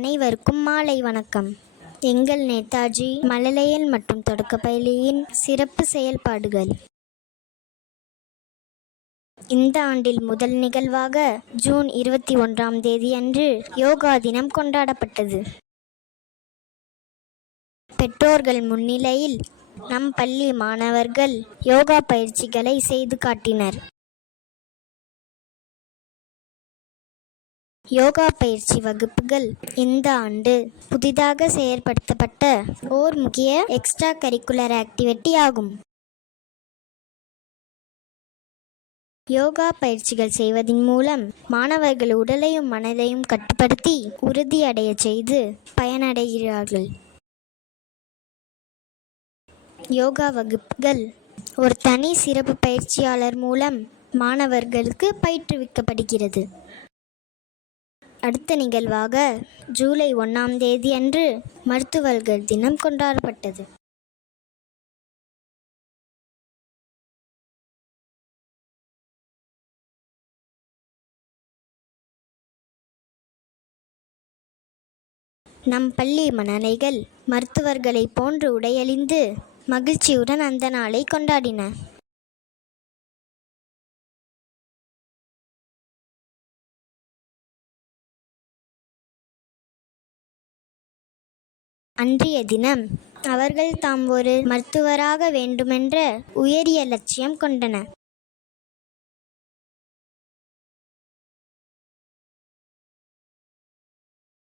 அனைவருக்கும் மாலை வணக்கம். எங்கள் நேதாஜி மழலையர் மற்றும் தொடக்கப்பள்ளியின் சிறப்பு செயல்பாடுகள். இந்த ஆண்டில் முதல் நிகழ்வாக ஜூன் 21 அன்று யோகா தினம் கொண்டாடப்பட்டது. பெற்றோர்கள் முன்னிலையில் நம் பள்ளி மாணவர்கள் யோகா பயிற்சிகளை செய்து காட்டினர். யோகா பயிற்சி வகுப்புகள் இந்த ஆண்டு புதிதாக செயற்படுத்தப்பட்ட ஓர் முக்கிய எக்ஸ்ட்ரா கரிக்குலர் ஆக்டிவிட்டி ஆகும். யோகா பயிற்சிகள் செய்வதன் மூலம் மாணவர்கள் உடலையும் மனதையும் கட்டுப்படுத்தி உறுதியடைய செய்து பயனடைகிறார்கள். யோகா வகுப்புகள் ஒரு தனி சிறப்பு பயிற்சியாளர் மூலம் மாணவர்களுக்கு பயிற்றுவிக்கப்படுகிறது. அடுத்த நிகழ்வாக ஜூலை 1 அன்று மருத்துவர்கள் தினம் கொண்டாடப்பட்டது. நம் பள்ளி மாணவிகள் மருத்துவர்களை போன்று உடையணிந்து மகிழ்ச்சியுடன் அந்த நாளை கொண்டாடின. அன்றைய தினம் அவர்கள் தாம் ஒரு மருத்துவராக வேண்டுமென்ற உயரிய லட்சியம் கொண்டனர்.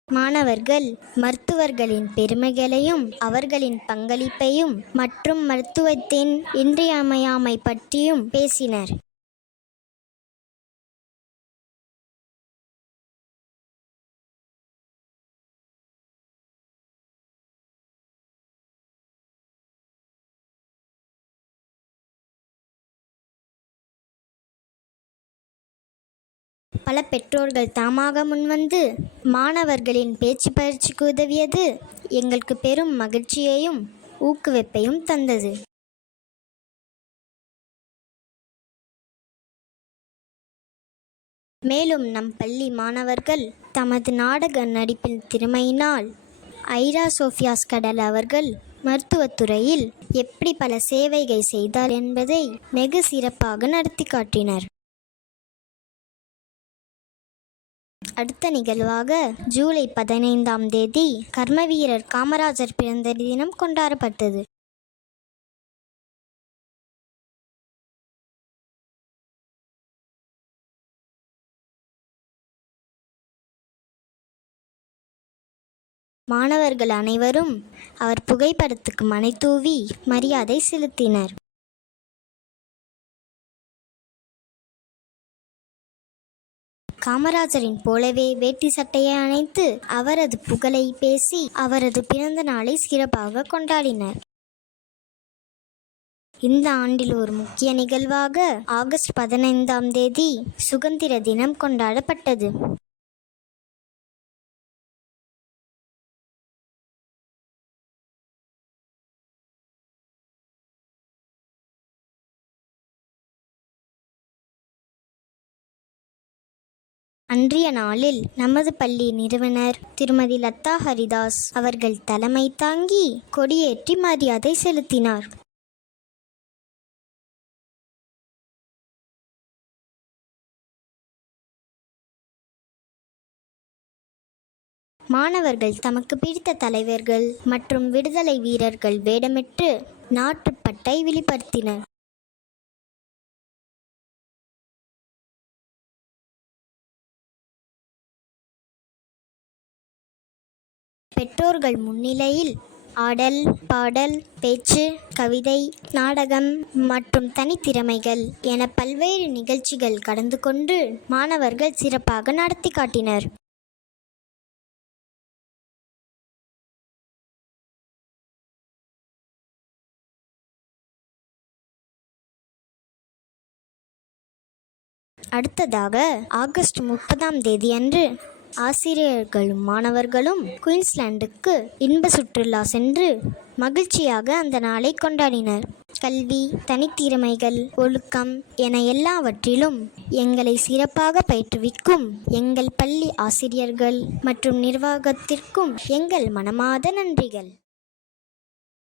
மாணவர்கள் மருத்துவர்களின் பெருமைகளையும் அவர்களின் பங்களிப்பையும் மற்றும் மருத்துவத்தின் இன்றியமையாமை பற்றியும் பேசினர். பல பெற்றோர்கள் தாமாக முன்வந்து மாணவர்களின் பேச்சு பயிற்சிக்கு உதவியது எங்களுக்கு பெரும் மகிழ்ச்சியையும் ஊக்குவிப்பையும் தந்தது. மேலும் நம் பள்ளி மாணவர்கள் தமது நாடக நடிப்பின் திறமையினால் ஐரா சோஃபியாஸ் கடல் அவர்கள் மருத்துவத்துறையில் எப்படி பல சேவைகள் செய்தார் என்பதை வெகு சிறப்பாக நடத்தி காட்டினர். அடுத்த நிகழ்வாக ஜூலை 15 கர்மவீரர் காமராஜர் பிறந்த தினம் கொண்டாடப்பட்டது. மாணவர்கள் அனைவரும் அவர் புகைப்படத்துக்கு மனை தூவி மரியாதை செலுத்தினர். காமராஜரின் போலவே வேட்டி சட்டையை அணைத்து அவரது புகழை பேசி அவரது பிறந்த நாளை சிறப்பாக கொண்டாடினர். இந்த ஆண்டில் ஒரு முக்கிய நிகழ்வாக ஆகஸ்ட் 15 சுதந்திர தினம் கொண்டாடப்பட்டது. அன்றைய நாளில் நமது பள்ளி நிறுவனர் திருமதி லதா ஹரிதாஸ் அவர்கள் தலைமை தாங்கி கொடியேற்றி மரியாதை செலுத்தினார். மாணவர்கள் தமக்கு பிடித்த தலைவர்கள் மற்றும் விடுதலை வீரர்கள் வேடமிட்டு நாட்டுப்பற்றை வெளிப்படுத்தினர். பெற்றோர்கள் முன்னிலையில் ஆடல், பாடல், பேச்சு, கவிதை, நாடகம் மற்றும் தனித்திறமைகள் என பல்வேறு நிகழ்ச்சிகள் கடந்து கொண்டு மாணவர்கள் சிறப்பாக நடத்தி காட்டினர். அடுத்ததாக ஆகஸ்ட் 30 அன்று ஆசிரியர்களும் மாணவர்களும் குயின்ஸ்லாந்துக்கு இன்ப சுற்றுலா சென்று மகிழ்ச்சியாக அந்த நாளை கொண்டாடினர். கல்வி, தனித்திறமைகள், ஒழுக்கம் என எல்லாவற்றிலும் எங்களை சிறப்பாக பயிற்றுவிக்கும் எங்கள் பள்ளி ஆசிரியர்கள் மற்றும் நிர்வாகத்திற்கும் எங்கள் மனமார்ந்த நன்றிகள்.